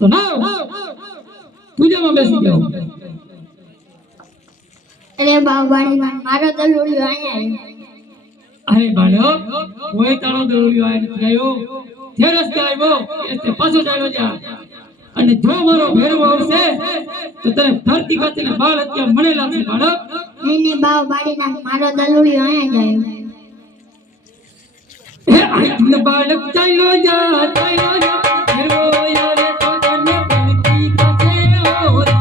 તો ના પૂજામાં બેસી જાઓ. અરે બાવવાણી મારો દલુડિયો અહીંયા અરે બાળક કોઈ તારો દલુડિયો આય નથી આવ્યો. જે રસ્તે આવ્યો એ રસ્તે પાછો ચાલ્યો જા. અને જો મારો ભેરવો આવશે તો તને ધરતી કાચીને બાળ હત્યા મને લાગશે બાળક. નહીં બાવવાણી મારો દલુડિયો અહીંયા એ આઈ બાળક ચાલ્યો જા ભેરવો યારે તો તને ધરતી કાચે હોરી.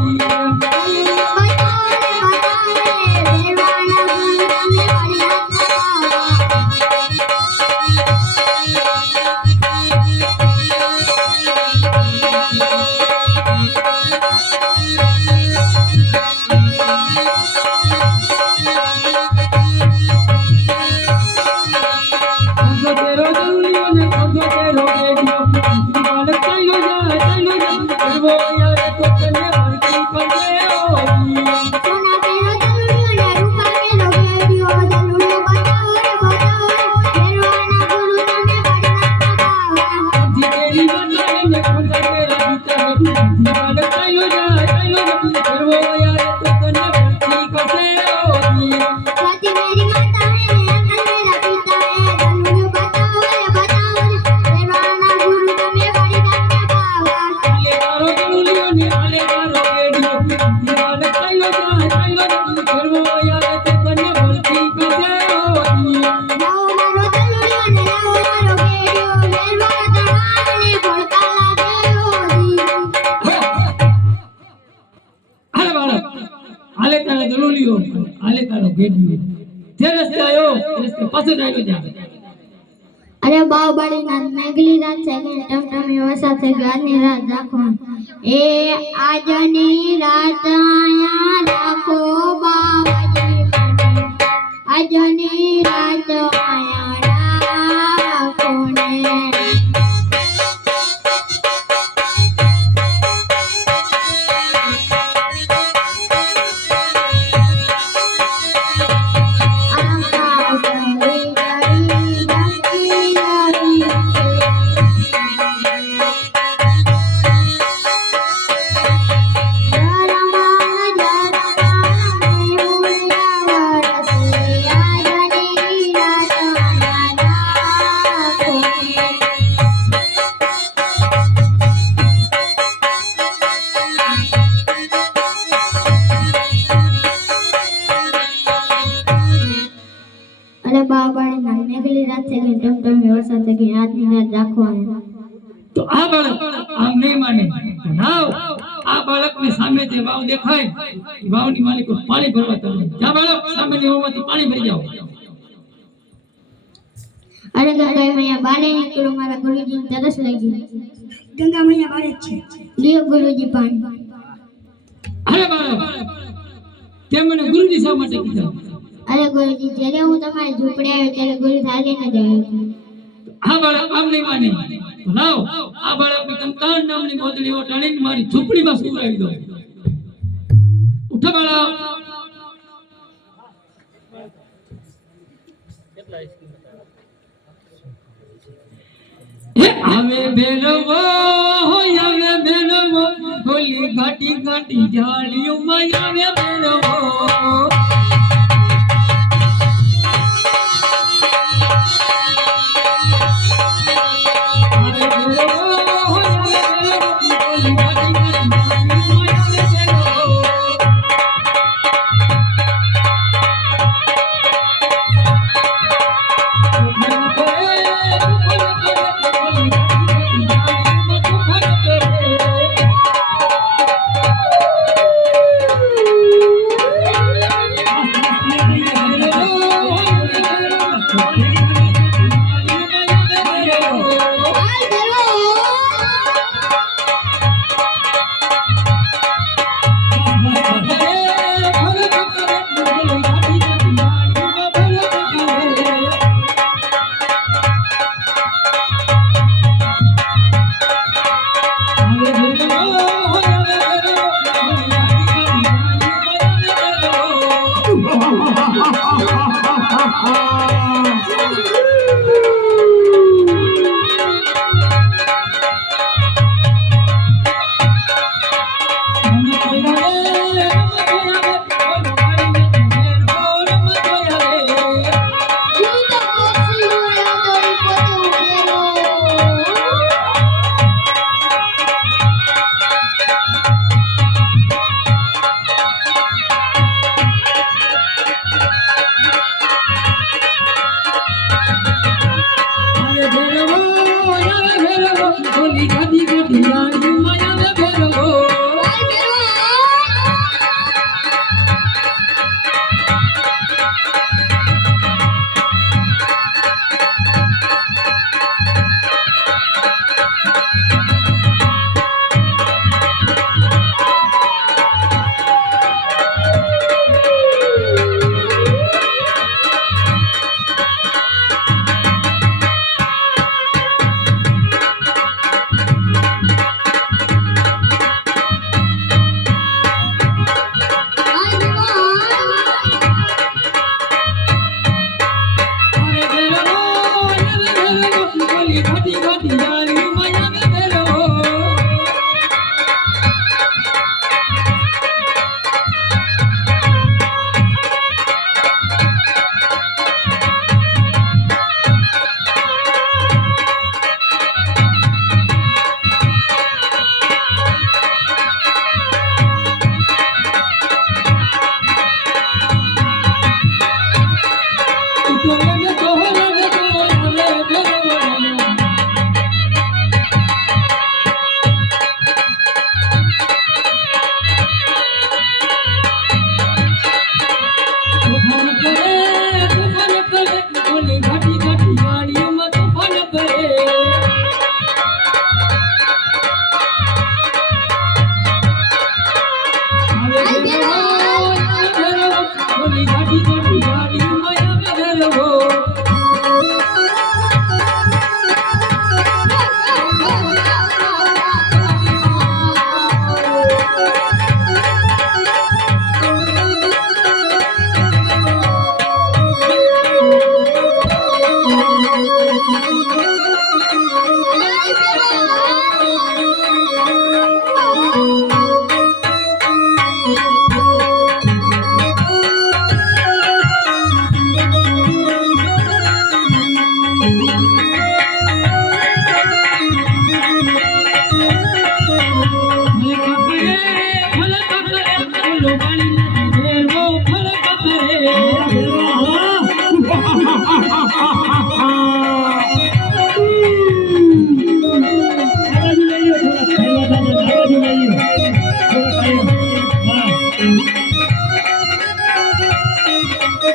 અરે બાવવાળી ના મેઘલી રાત છે કે ટમટમી વરસાદ થઈ ગયો. આજની રાત રાખો એ આજની રાત આયા રાખો બાવાજી મને. આજની રાત આયા રાખો ને. અરે બાવવાળી ના મેઘલી રાત છે કે ટમટમી વરસાદ થઈ ગયો. આજની રાત રાખો તો આ બાળક આમ નહીં માને. નાવ આ બાળકની સામે જે વાવ દેખાય એ વાવની માલિકો પાણી ભરવા ચાલે. જા બાળક સામેની વાવમાંથી પાણી ભરી જાઓ. અરે ગંગા મૈયા બારે નીકળો, મારા ગુરુજી તરસ લાગી. ગંગા મૈયા બારે છે. લ્યો ગુરુજી પાણી. અરે બાળક તે મને ગુરુજી શા માટે કીધા? અરે ગુરુજી જ્યારે હું તમારી ઝૂંપડે આવ્યો ત્યારે ગુરુ થાળીને જ આવ્યો. આ બાળક આમ નહીં માને. લાવ આ બાળકની કંકાળ નામની મોદડી ઓટાણીને મારી ઝૂંપડીમાં સુવડાવી દો. ઉઠો બાળક. આવે બેરવો આવે બેરવો ગોલી ઘાટી ઘાટી જાળીઓમાં આવે બેરવો.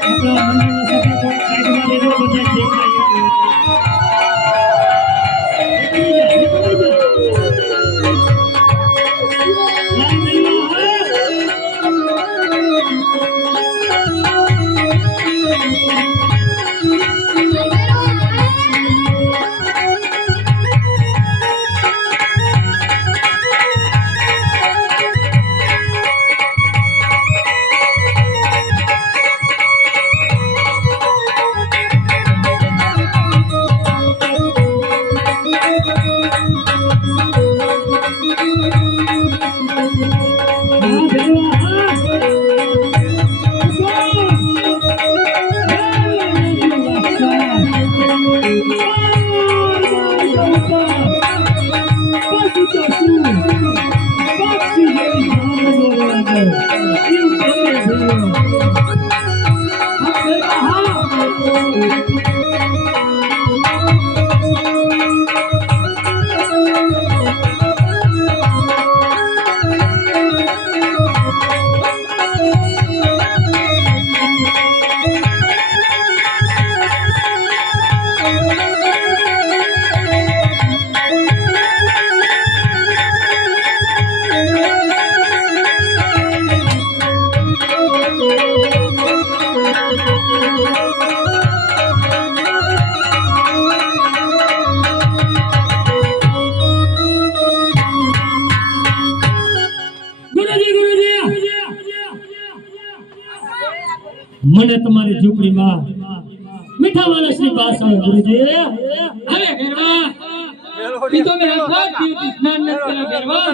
આપણા મંડળનો સભ્ય તો સાઈડમાં લેજો બધા મને તમારી ઝૂંપડીમાં મીઠા માણસની પાસ આવે ગુરુજી. અરે ભેરવા ઈ તો મેં આખા દિવસ સ્નાન ન કર્યા ભેરવા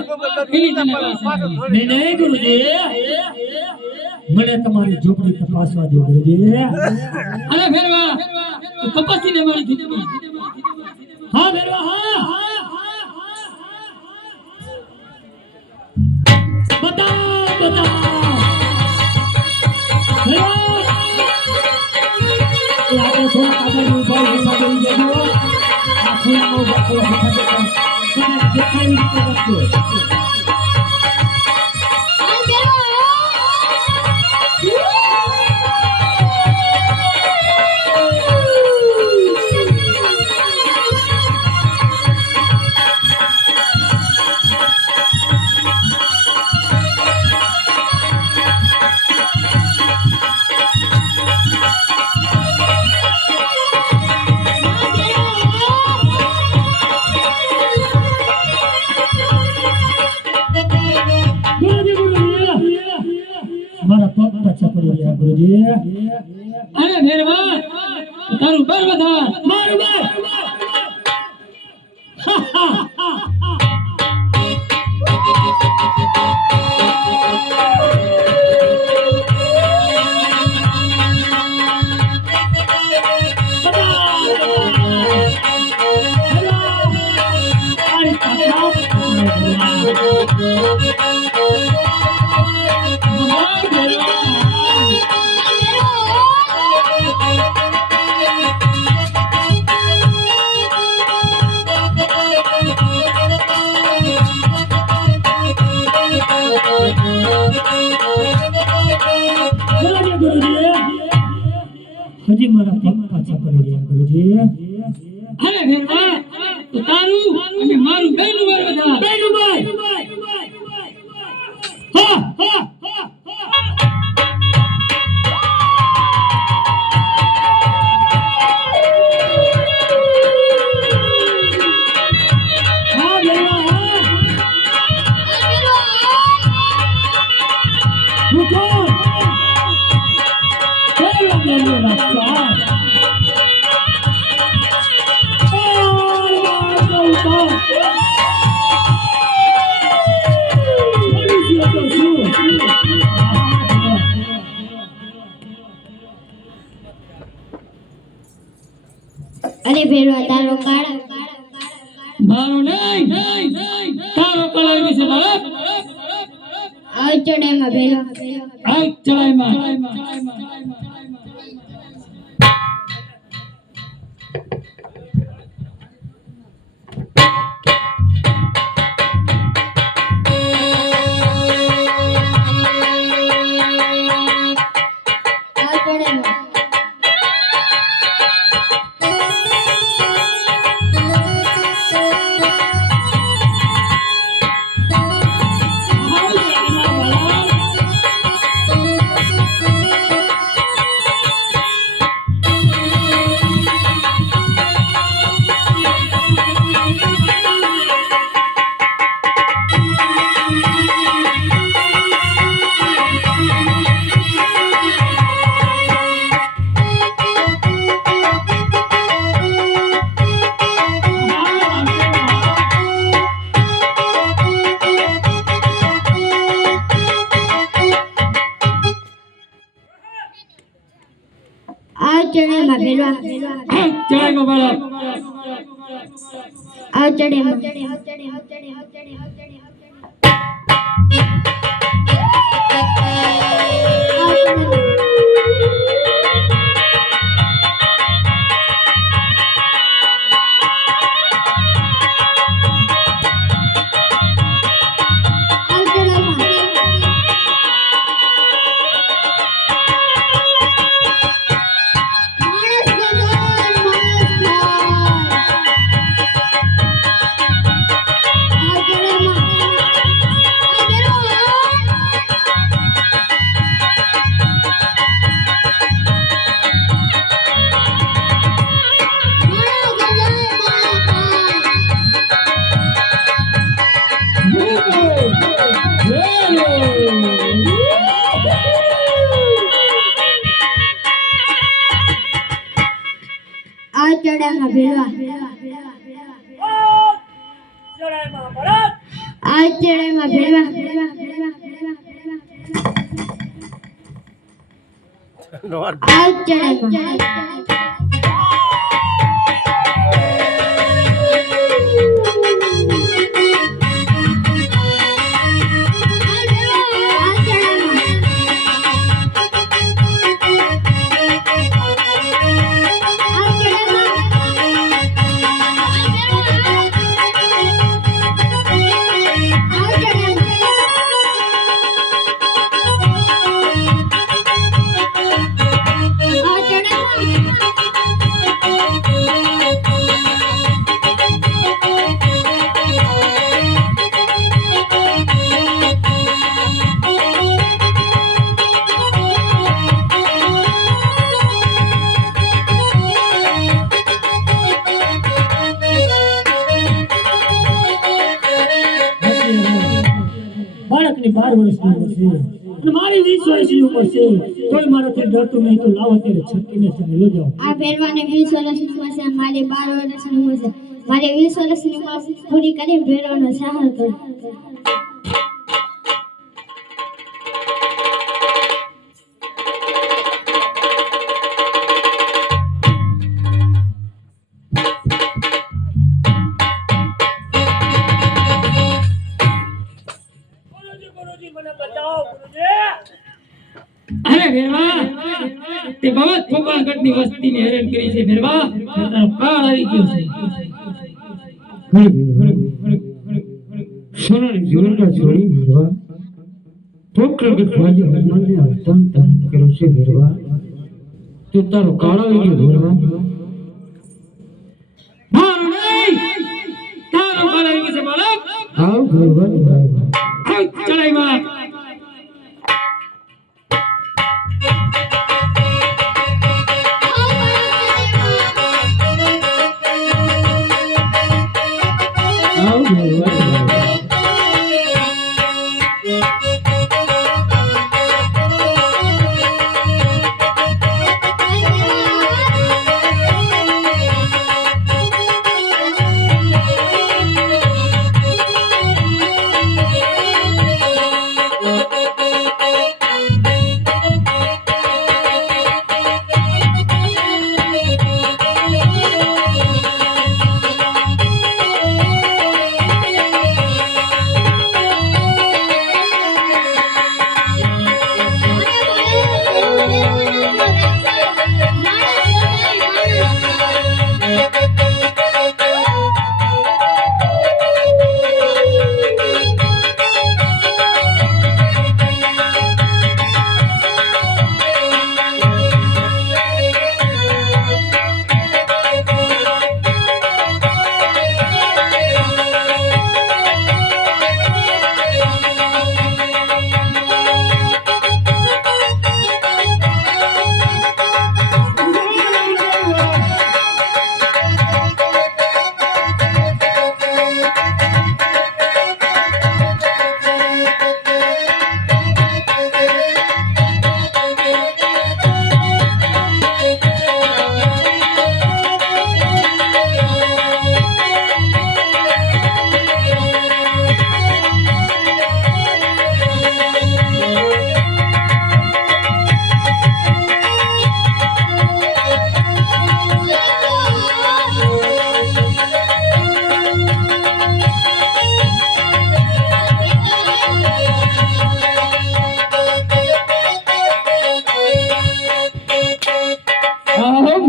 એની તને વાત નહીં નહીં ગુરુજી, મને તમારી ઝૂંપડી તપાસવા દો ગુરુજી. અરે ભેરવા તું તપાસીને મારી ઝૂંપડી. હા ભેરવા હા, બતાવ બતાવ આપણે થોડા આગળ ઉભા રહેવા દઈ દેજો. આ ખૂણામાં ઉભા થોડા દેખાય રીતે રાખજો. મારા પગ પાછા પડી રહ્યા ગુરુજી. અરે ભેરવા તારું બર વધાર મારું બર. હજી મારા પગ પાછા પડી રહ્યા ગુરુજી. અરે ભેરવા તો તારું અને મારું બેનું બર વધાર. બેનું બર. હા હા અરે ભેરવા તારો કાળા મારો નહીં તારો કળાઈ વિશે બાળક આવ ચડાઈમાં ભેરવા આ ચડાઈમાં આવ ચડાઈમાં ચડેમાં ભેરવા ચડાઈમાં બાળક આવ ચડેમાં આવ ચડેમાં ભેરવા આવ ચડેમાં ભેરવા આવ ચડેમાં બાળકની 12 વર્ષની ઉંમર છે અને મારી 20 વર્ષની ઉંમર છે તોય મારાથી ડરતું નહીં તો લાવો અત્યારે છક્કીને સમજો જાઓ આ ભેરવાને 20 વર્ષની ઉંમર છે મારી 12 વર્ષની ઉંમર છે મારી 20 વર્ષની ઉંમર પૂરી કરીને ભેરવાનો સાહસ કરો અરે ભેરવા તે બહુ ફોકાણગઢની વસ્તીને હેરાન કરી છે ભેરવા તારો કાળ આવી ગયો છે સોનાની જીવનના છોડી ભેરવા પોકરગઢ ભાજી હનુમાનને તન તન કર્યું છે ભેરવા તું તારો કાળ આવી ગયો ભેરવા મારો નહીં તારો કાળ આવી ગયો છે બાળક આવ ભેરવા આવ ચડાઈમાં આવ ભેરવા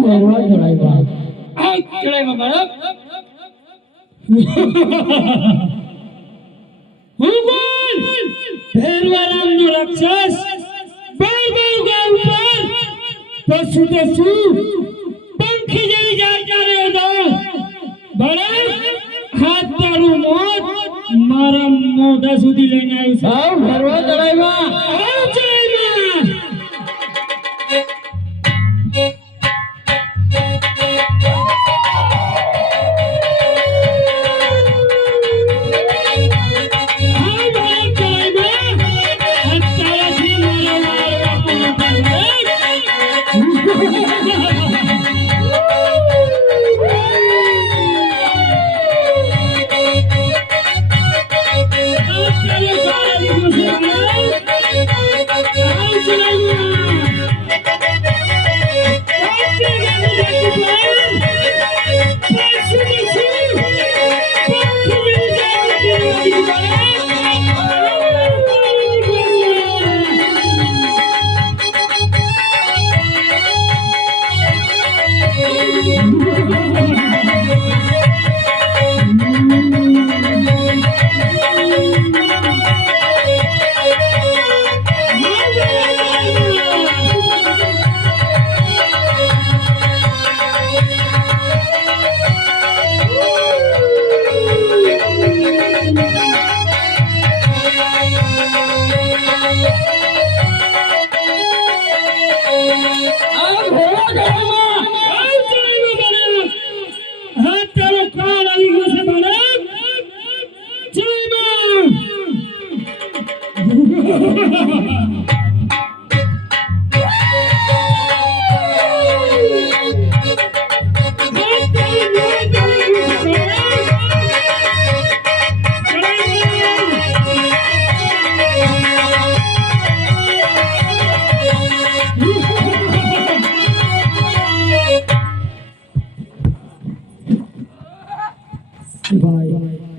ભરવા ચડાવ્યા આ ચડાવ્યા બાળક હું બોલ ભેરવારામ નો રાક્ષસ બાર ગા ઉપર પશુ પંખી જેવી જાગતા રહ્યો હતો બરાબર હાથ તારું મોત મારા મોઢા સુધી લઈને આવ્યું છે ભરવા ચડાવ્યા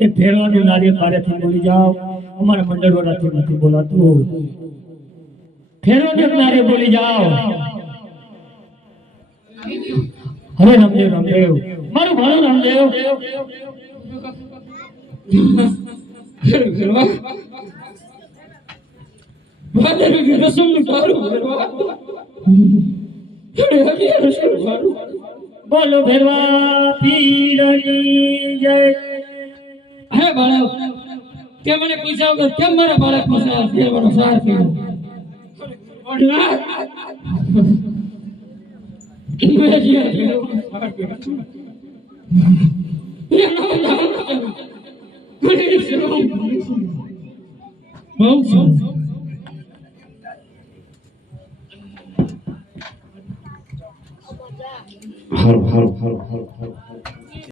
એ ભેરવાનું નારિયેળ મારેથી બોલી જાઓ અમારા મંડળ વાળાથી નથી બોલાતું ભેરવાનું નારિયેળ બોલી જાઓ હવે રામદેવ મારું ભાણું રામદેવ બોલો ભેરવા પીરની જય હે બાળક તે મને પૂછ્યા વગર કેમ મારા બાળકનો સાર ફેરવાનો સાર કર્યો હર હર હર હર હર